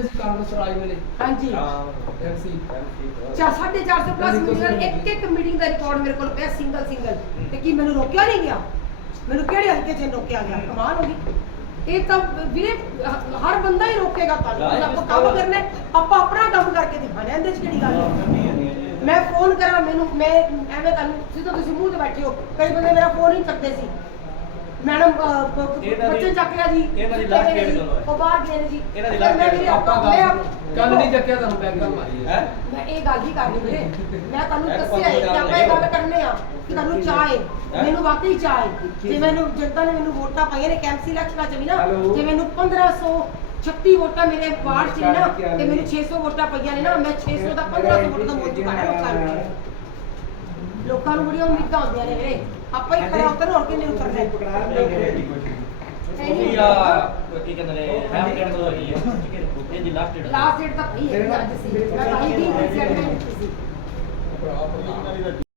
ਹੁੰਦੇ ਸੀ ਕਾਂਗਰਸ ਰਾਜ ਵੇਲੇ ਹਾਂਜੀ। ਐਮਸੀ ਚਾ 450 ਪਲੱਸ ਮੀਟਿੰਗ ਇੱਕ ਇੱਕ ਮੀਟਿੰਗ ਦਾ ਰਿਕਾਰਡ ਮੇਰੇ ਕੋਲ ਪਿਆ ਸਿੰਗਲ ਸਿੰਗਲ ਤੇ ਕੀ ਮੈਨੂੰ ਰੋਕਿਆ ਨਹੀਂ ਗਿਆ? ਮੈਨੂੰ ਕਿਹੜੇ ਹਲਕੇ 'ਚ ਰੋਕਿਆ ਗਿਆ? ਕਮਾਲ ਹੋ ਗਈ। ਇਹ ਤਾਂ ਵੀਰੇ ਹ- ਹਰ ਬੰਦਾ ਹੀ ਰੋਕੇਗਾ ਤੁਹਾਨੂੰ ਹੁਣ ਆਪਾਂ ਕੰਮ ਕਰਨਾ ਹੈ, ਆਪਾਂ ਆਪਣਾ ਕੰਮ ਕਰਕੇ ਦਿਖਾਣਾ ਇਹਦੇ 'ਚ ਕਿਹੜੀ ਗੱਲ ਹੈ। ਮੈਂ ਫੋਨ ਕਰਾਂ ਮੈਨੂੰ ਮੈਂ ਐਵੇਂ ਤੁਹਾਨੂੰ ਸਿੱਧਾ ਤੁਸੀਂ ਮੂੰਹ ਤੇ ਬੈਠੇ ਹੋ ਕਈ ਬੰਦੇ ਮੇਰਾ ਫੋਨ ਹੀ ਚੱਕਦੇ ਸੀ। ਮੈਡਮ ਬੱਚੇ ਚੱਕ ਲਿਆ ਜੀ ਇਹਨਾਂ ਦੀ date ਜੀ? ਕਦੋਂ ਹੈ? ਉਹ ਬਾਹਰ ਗਏ ਨੇ ਜੀ। ਇਹਨਾਂ ਦੀ date ਵੀਰੇ ਆਪਾਂ ਕੱਲ ਨਹੀਂ ਚੱਕਿਆ ਤੁਹਾਨੂੰ ਬੈਂਕ ਗੱਲ ਮਾਰੀ ਹੈ। ਮੈਂ ਇਹ ਗੱਲ ਹੀ ਕਰਨੀ ਵੀਰੇ। ਮੈਂ ਤੁਹਾਨੂੰ ਦੱਸਿਆ ਹੈ ਕਿ ਆਪਾਂ ਇਹ ਗੱਲ ਕਰਨੇ ਆ ਕਿ ਤੁਹਾਨੂੰ ਚਾਹ? ਮੈਨੂੰ ਵਾਕਈ ਚਾਹ ਹੈ। ਜੇ ਮੈਨੂੰ ਜਨਤਾ ਨੇ ਮੈਨੂੰ ਵੋਟਾਂ ਪਾਈਆਂ ਨੇ ਕੈਂਪਸੀ ਇਲੈਕਸ਼ਨਾਂ ਚ ਵੀ ਨਾ ਹੈਲੋ। ਜੇ ਮੈਨੂੰ 1536 ਵੋਟਾਂ ਮੇਰੇ ਵਾਰਡ ਚ ਨੇ ਨਾ ਤੇ ਮੈਨੂੰ 600 ਵੋਟਾਂ ਪਈਆਂ ਨੇ ਨਾ ਮੈਂ 600 ਦਾ 1500 ਵੋਟ ਦਾ ਮੁੱਲ ਚੁਕਾਇਆ ਲੋਕਾਂ ਨੂੰ ਲੋਕਾਂ ਨੂੰ ਬੜੀਆਂ ਉਮੀਦਾਂ ਹੁੰਦੀਆਂ ਨੇ ਵੀਰੇ। ਆਪਾਂ ਹੀ ਖਰਾ ਉਤਰ ਹੋਰ ਕਿੰਨੇ ਉਤਰਨਾ ਹੈ ਆ ਕੀ ਕਹਿੰਦੇ ਨੇ ਹੈਮ ਟੈਂਡ ਤੋਂ ਹੈਗੀ ਹੈ ਇਹ ਦੀ ਲਾਸਟ ਡੇਟ ਲਾਸਟ ਡੇਟ ਤਾਂ ਪਈ ਹੈ ਅੱਜ ਸੀ ਮੈਂ 22 ਦਿਨ ਦੀ ਸੈਟਲਮੈਂਟ ਸੀ ਭਰਾ